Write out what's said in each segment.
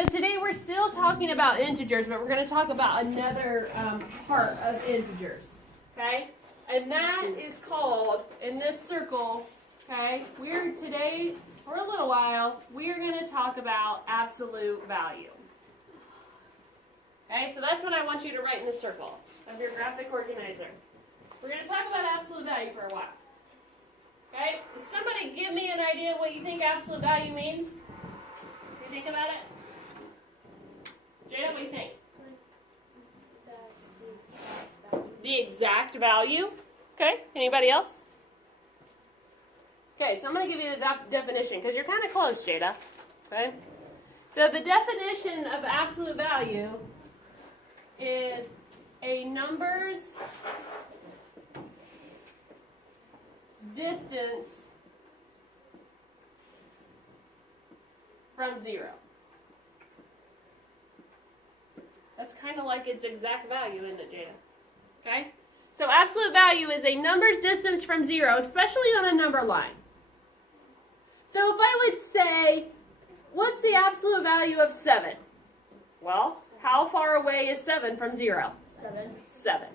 Today we're still talking about integers, but we're going to talk about another part of integers, okay? And that is called, in this circle, okay, today, for a little while, we are going to talk about absolute value. Okay, so that's what I want you to write in the circle of your graphic organizer. We're going to talk about absolute value for a while. Okay, does somebody give me an idea of what you think absolute value means? Can you think about it? Jada, what do you think? The exact value. Okay, anybody else? Okay, so I'm going to give you the definition because you're kind of close, Jada. Okay, so the definition of absolute value is a number's distance from zero. That's kind of like its exact value, isn't it, Jada? Okay? So absolute value is a number's distance from zero, especially on a number line. So if I would say, what's the absolute value of 7? Well, how far away is 7 from 0? 7. 7.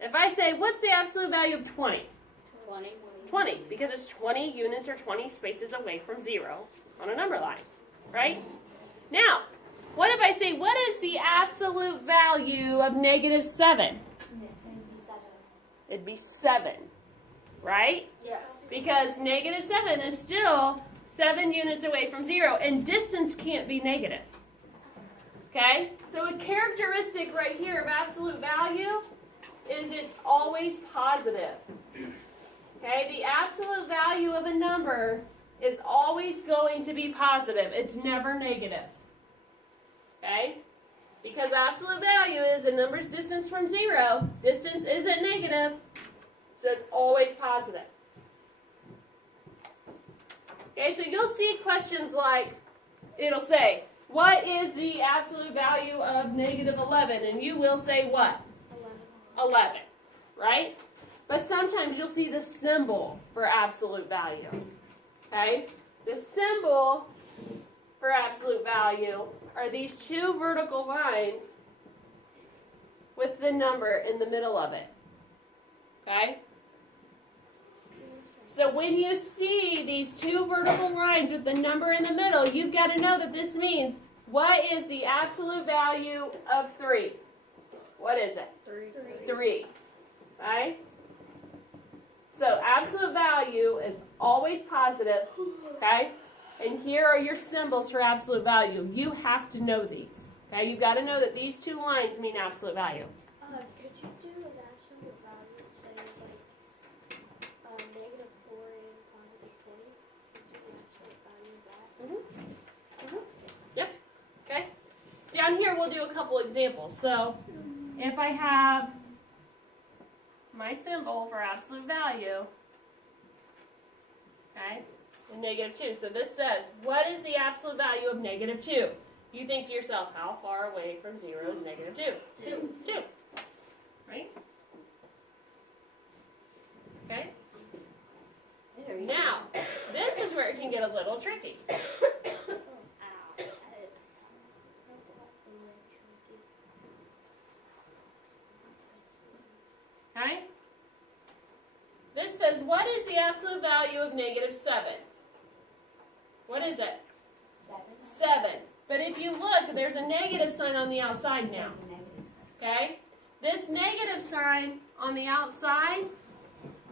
If I say, what's the absolute value of 20? 20. 20, because it's 20 units or 20 spaces away from 0 on a number line, right? Now, what if I say, what is the absolute value of negative 7? It'd be 7, right? Yeah. Because negative 7 is still 7 units away from 0, and distance can't be negative. Okay? So a characteristic right here of absolute value is it's always positive. Okay? The absolute value of a number is always going to be positive. It's never negative. Okay? Because absolute value is a number's distance from 0. Distance isn't negative, so it's always positive. Okay, so you'll see questions like, it'll say, what is the absolute value of negative 11? And you will say what? 11, right? But sometimes you'll see the symbol for absolute value. Okay? The symbol for absolute value are these two vertical lines with the number in the middle of it. Okay? So when you see these two vertical lines with the number in the middle, you've got to know that this means, what is the absolute value of 3? What is it? 3. Right? So absolute value is always positive. Okay? And here are your symbols for absolute value. You have to know these. Okay? You've got to know that these two lines mean absolute value. Could you do an absolute value, say like negative 4 and positive 40? Could you do an absolute value of that? Yep. Okay. Down here we'll do a couple examples. So if I have my symbol for absolute value, okay, and negative 2. So this says, what is the absolute value of negative 2? You think to yourself, how far away from 0 is negative 2? 2. Right? Okay? Now, this is where it can get a little tricky. Okay? This says, what is the absolute value of negative 7? What is it? 7. But if you look, there's a negative sign on the outside now. Okay? This negative sign on the outside,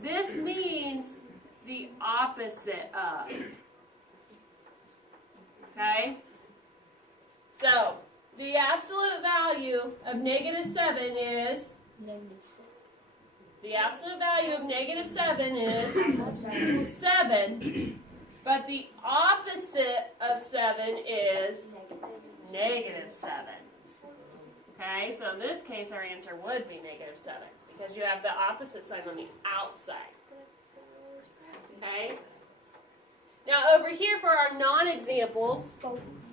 this means the opposite of. Okay? So, the absolute value of negative 7 is? The absolute value of negative 7 is 7. But the opposite of 7 is negative 7. Okay, so in this case our answer would be negative 7 because you have the opposite sign on the outside. Okay? Now over here for our non-examples,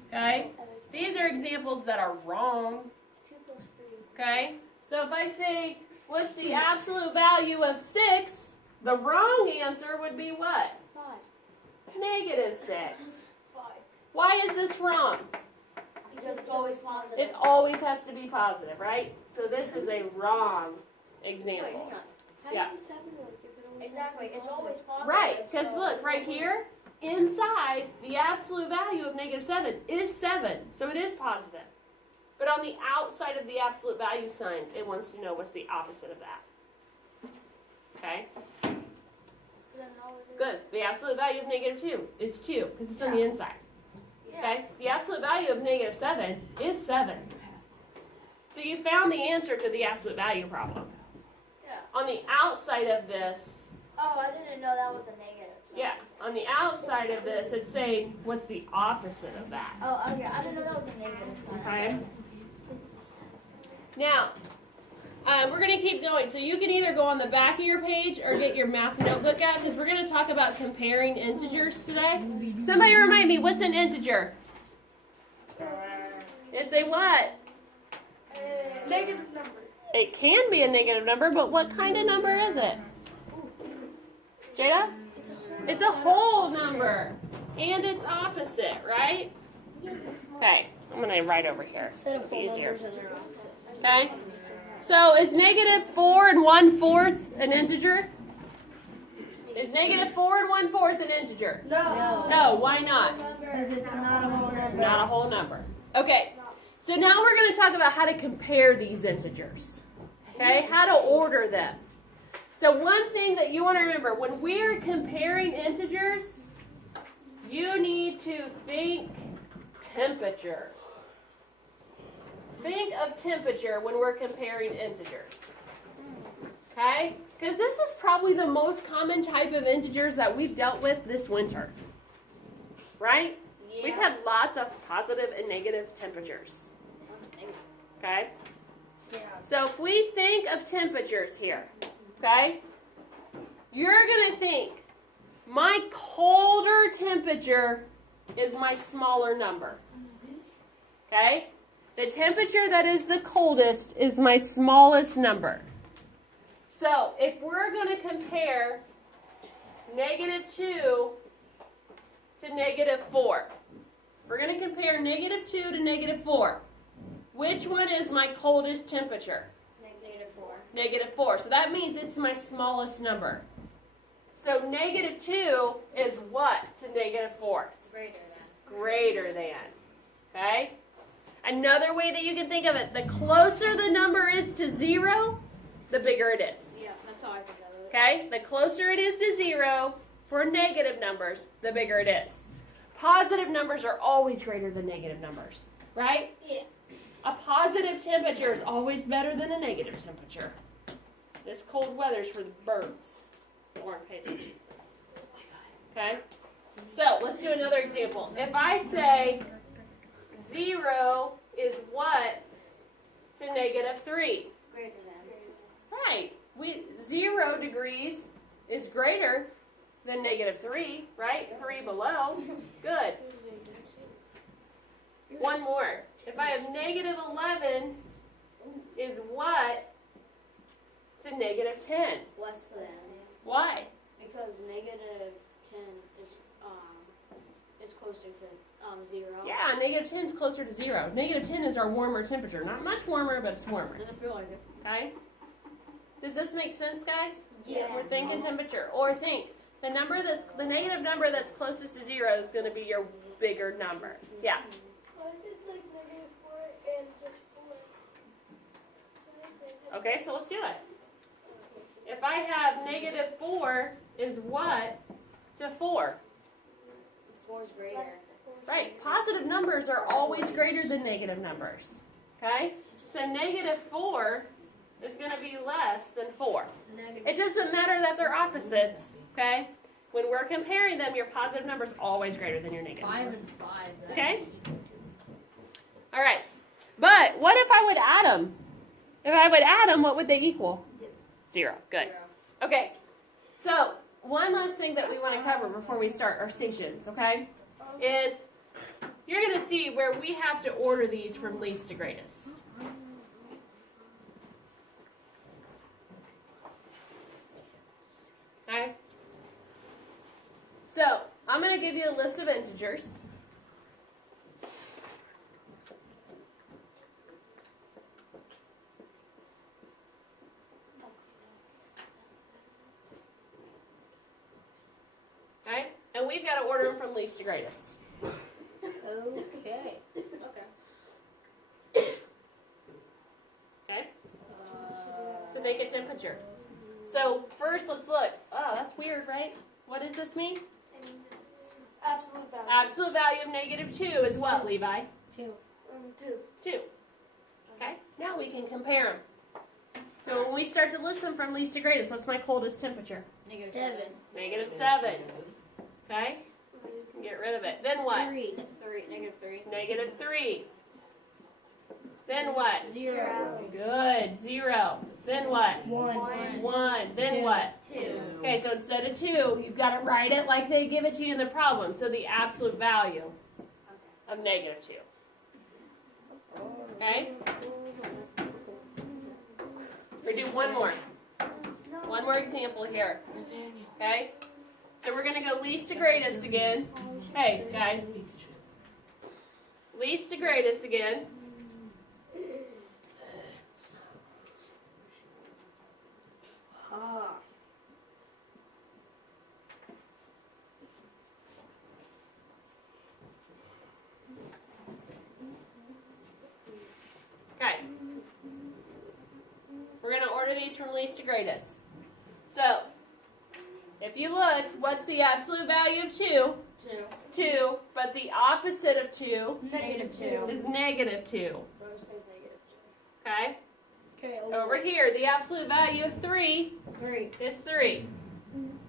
okay, these are examples that are wrong. 2 plus 3. Okay, so if I say, what's the absolute value of 6, the wrong answer would be what? 5. Negative 6. 5. Why is this wrong? Because it's always positive. It always has to be positive, right? So this is a wrong Wait, example. hang on. How Yeah. does the 7 work if it always Exactly, has to be it's always positive? positive. Right, because so- look, right here, inside, the absolute value of -7 is 7, so it is positive. But on the outside of the absolute value signs, it wants to know what's the opposite of that. Okay? Then how would it- Good. The absolute value of -2 is 2, because it's on the inside. Yeah. Okay? The absolute value of -7 is 7. So you found the answer to the absolute value problem. Yeah. On the outside of this, Oh, I didn't know that was a negative. yeah, on the outside of this, it's saying what's the opposite of that. Oh, okay. I didn't know that was a negative sign. Okay? Now, we're going to keep going. So you can either go on the back of your page or get your math notebook out because we're going to talk about comparing integers today. Somebody remind me, what's an integer? It's a what? Negative number. It can be a negative number, but what kind of number is it? Jada? It's a whole number. And it's opposite, right? Okay, I'm going to write over here. It's easier. Okay? So is -4 and 1/4 an integer? Is -4 and 1/4 an integer? No. No, why not? Because it's not a whole number. Not a whole number. Okay, so now we're going to talk about how to compare these integers. Okay, how to order them. So one thing that you want to remember, when we're comparing integers, you need to think temperature. Think of temperature when we're comparing integers. Okay? Because this is probably the most common type of integers that we've dealt with this winter. Right? Yeah. We've had lots of positive and negative temperatures. Okay? Yeah. So if we think of temperatures here, okay, you're going to think my colder temperature is my smaller number. Okay? The temperature that is the coldest is my smallest number. So if we're going to compare -2 to -4, we're going to compare -2 to -4. Which one is my coldest temperature? -4. -4. So that means it's my smallest number. So -2 is what to -4? Greater than. Greater than. Okay? Another way that you can think of it, the closer the number is to 0, the bigger it is. Yeah, that's how I think of it. Okay? The closer it is to 0 for negative numbers, the bigger it is. Positive numbers are always greater than negative numbers. Right? Yeah. A positive temperature is always better than a negative temperature. This cold weather's for the birds. Lauren, pay attention. Okay? So, let's do another example. If I say 0 is what to -3? Greater than. Right. 0 degrees is greater than -3, right? 3 below. Good. One more. If I have -11 is what to -10? Less than. Why? Because -10 is closer to 0. Yeah, -10 is closer to 0. -10 is our warmer temperature. Not much warmer, but it's warmer. Doesn't feel like it. Okay? Does this make sense, guys? Yes. We're thinking temperature. Or think the negative number that's closest to 0 is going to be your bigger number. Yeah. What if it's like -4 and just 4? Okay, so let's do it. If I have -4 is what to 4? 4 is greater. Right. Positive numbers are always greater than negative numbers. Okay? So -4 is going to be less than 4. It doesn't matter that they're opposites. Okay? When we're comparing them, your positive number is always greater than your negative. 5 and 5. That's Okay. All right. But what if I would add them? If I would add them, what would they equal? 0. Good. 0. Okay. So one last thing that we want to cover before we start our stations, okay, is you're going to see where we have to order these from least to greatest. Okay? So I'm going to give you a list of integers. we've got to order them from least to greatest. Okay. Okay. Okay? So they get temperature. So first let's look. Oh, that's weird, right? What does this mean? It means it's absolute value. Absolute value of -2 is what, Levi? 2. 2. 2. Okay? Now we can compare them. So when we start to list them from least to greatest, what's my coldest temperature? -7. -7. Okay? Get rid of it. Then what? 3. 3. -3. -3. Then what? 0. Good. 0. Then what? 1. 1. Then Two. what? 2. Okay, so instead of 2, you've got to write it like they give it to you in the problem. So the absolute value of -2. Okay? We're going to do one more. One more example here. Okay? So we're going to go least to greatest again. Hey, guys. Least to greatest again. Ah. Okay. We're going to order these from least to greatest. So, if you look, what's the absolute value of 2? 2. 2, but the opposite of 2 -2. is -2. Rose stays -2. Okay? Okay. Over here, the absolute value of 3 3. is 3.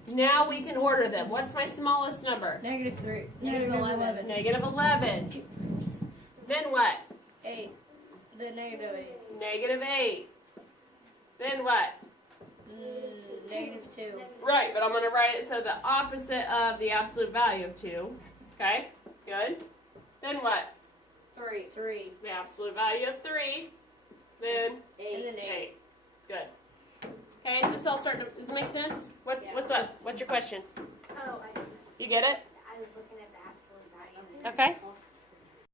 Now we can order them. What's my smallest number? -3. -11. -11. Then what? 8. The -8. -8. Then what? -2. Right, but I'm going to write it so the opposite of the absolute value of 2. Okay? Good. Then what? 3. 3. The absolute value of 3. Then 8. And then 8. 8. Good. Okay, is this all starting to, does it make sense? What's up? What's your question? Oh, You get it? I was looking at the absolute value. Okay.